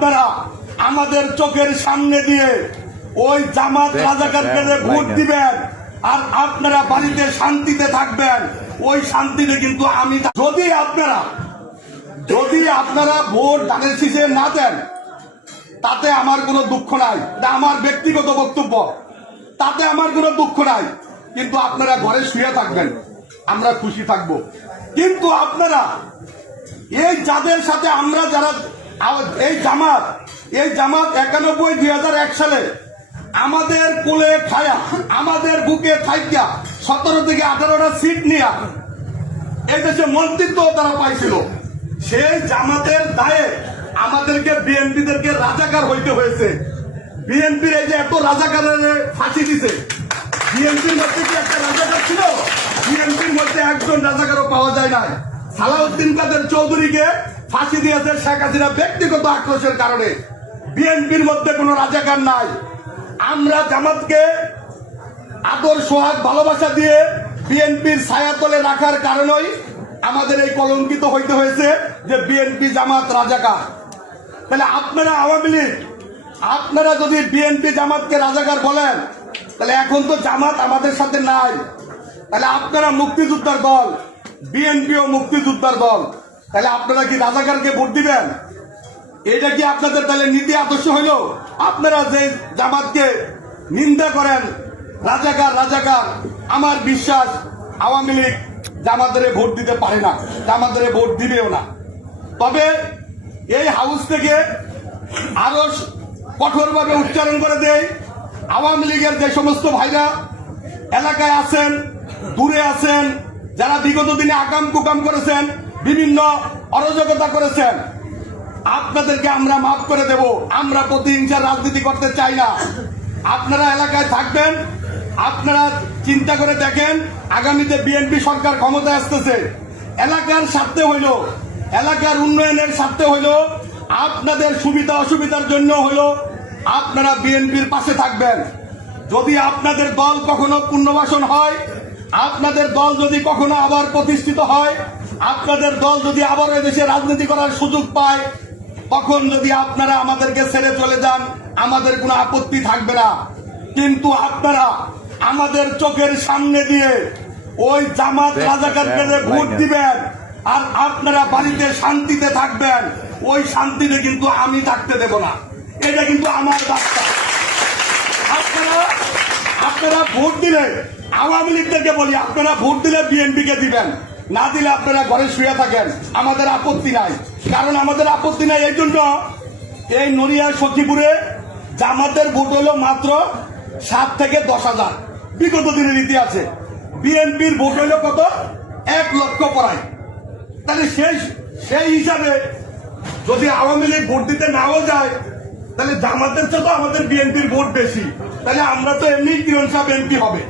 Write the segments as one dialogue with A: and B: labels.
A: আপনারা আমাদের চোখের সামনে দিয়ে ওই জামাত রাজাকারকে ভোট দিবেন আর আপনারা বাড়িতে শান্তিতে থাকবেন ওই শান্তিতে কিন্তু আমি যদি আপনারা যদি আপনারা ভোট ধানের শীষে না দেন তাতে আমার কোনো দুঃখ নাই। এটা আমার ব্যক্তিগত বক্তব্য। তাতে আমার কোনো দুঃখ নাই। কিন্তু আপনারা ঘরে শুয়ে থাকবেন আমরা খুশি থাকব। কিন্তু আপনারা এই যাদের সাথে আমরা যারা এই জামাত এই জামাত একানব্বই, দুই সালে আমাদের কোলে খায়া, আমাদের বুকে খাইয়া সতেরো থেকে আঠারোটা সিট নিয়া এই দেশে মন্ত্রিত্ব তারা পাইছিল। সেই জামাতের দায়ে আমাদেরকে বিএনপিদেরকে রাজাকার হইতে হয়েছে। বিএনপির এই যে এত রাজাকারের ফাঁসি দিছে, বিএনপির মধ্যে কি একটা রাজাকার ছিল? বিএনপির মধ্যে একজন রাজাকারও পাওয়া যায় না সালাউদ্দিন কাদের চৌধুরীকে ফাঁসি দিয়েছে শেখ হাসিনা ব্যক্তিগত আক্রোশের কারণে। বিএনপির মধ্যে কোনো রাজাকার নাই। আমরা জামাতকে আদর, সোহাগ, ভালোবাসা দিয়ে বিএনপির ছায়াতলে রাখার কারণেই আমাদের এই কলঙ্কিত হইতে হয়েছে যে বিএনপি জামাত রাজাকার। তাহলে আপনারা আওয়ামী লীগ, আপনারা যদি বিএনপি জামাতকে রাজাকার বলেন, তাহলে এখন তো জামাত আমাদের সাথে নাই। তাহলে আপনারা মুক্তিযোদ্ধার দল, বিএনপিও মুক্তিযোদ্ধার দল। তাহলে আপনারা কি রাজাকারকে ভোট দিবেন? এটা কি আপনাদের তাহলে নীতি আদর্শ হইল? আপনারা যে জামাতকে নিন্দা করেন, রাজাকার রাজাকার, আমার বিশ্বাস আওয়ামী লীগ জামাতের ভোট দিতে পারে না, জামাতের ভোট দিবেও না। তবে এই হাউস থেকে আরও কঠোরভাবে উচ্চারণ করে দেয় আওয়ামী লীগের যে সমস্ত ভাইরা এলাকায় আছেন, দূরে আছেন, যারা বিগত দিনে আকাম কুকাম করেছেন বিভিন্ন অরাজকতা করেছেন। আপনাদেরকে আমরা মাফ করে দেব। আমরা প্রতিহিংসার রাজনীতি করতে চাই না। আপনারা এলাকায় থাকবেন। আপনারা চিন্তা করে দেখেন, আগামীতে বিএনপি সরকার ক্ষমতায় আসতেছে। এলাকার স্বার্থে হইল, এলাকার উন্নয়নের স্বার্থে হইল, আপনাদের সুবিধা অসুবিধার জন্য হইল আপনারা বিএনপির পাশে থাকবেন। যদি আপনাদের দল কখনো পুনর্বাসন হয়, আপনাদের দল যদি কখনো আবার প্রতিষ্ঠিত হয় আপনাদের দল যদি আবার দেশে রাজনীতি করার সুযোগ পায় তখন যদি আপনারা আমাদেরকে ছেড়ে চলে যান আমাদের কোনো আপত্তি থাকবে না। কিন্তু আপনারা আমাদের চোখের সামনে দিয়ে ওই জামাত রাজাকারকে ভোট দিবেন আর আপনারা বাড়িতে শান্তিতে থাকবেন ওই শান্তিতে কিন্তু আমি থাকতে দেব না। এটা কিন্তু আমার বার্তা আপনারা আপনারা ভোট দিলে আওয়ামী লীগদেরকে বলি আপনারা ভোট দিলে বিএনপি কে দিবেন। না দিলে আপনারা ঘরে শুয়ে থাকেন। আমাদের আপত্তি নাই। কারণ আমাদের আপত্তি নাই এই জন্য এই নড়িয়া সখীপুরে জামাতের ভোট হলো মাত্র সাত থেকে দশ হাজার। বিগত দিনের ইতিহাসে বিএনপির ভোট হলো কত? এক লক্ষ পড়ায়। তাহলে সেই সেই হিসাবে যদি আওয়ামী লীগ ভোট দিতে নাও যায়, তাহলে জামাতের চেয়ে তো আমাদের বিএনপির ভোট বেশি। তাহলে আমরা তো এমনি কিরণ সাহেব এমপি হবে।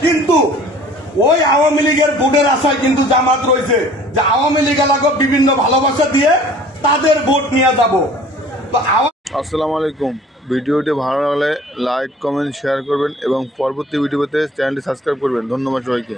A: কিন্তু ওই আওয়ামী লীগের ভোটের আশায় কিন্তু জামাত রয়েছে যে আওয়ামী লীগ এলাকা বিভিন্ন ভালোবাসা দিয়ে তাদের ভোট নিয়ে যাব।
B: আসসালামু আলাইকুম। ভিডিওটি ভালো লাগলে লাইক, কমেন্ট, শেয়ার করবেন এবং পরবর্তী ভিডিওতে চ্যানেলটি সাবস্ক্রাইব করবেন। ধন্যবাদ সবাইকে।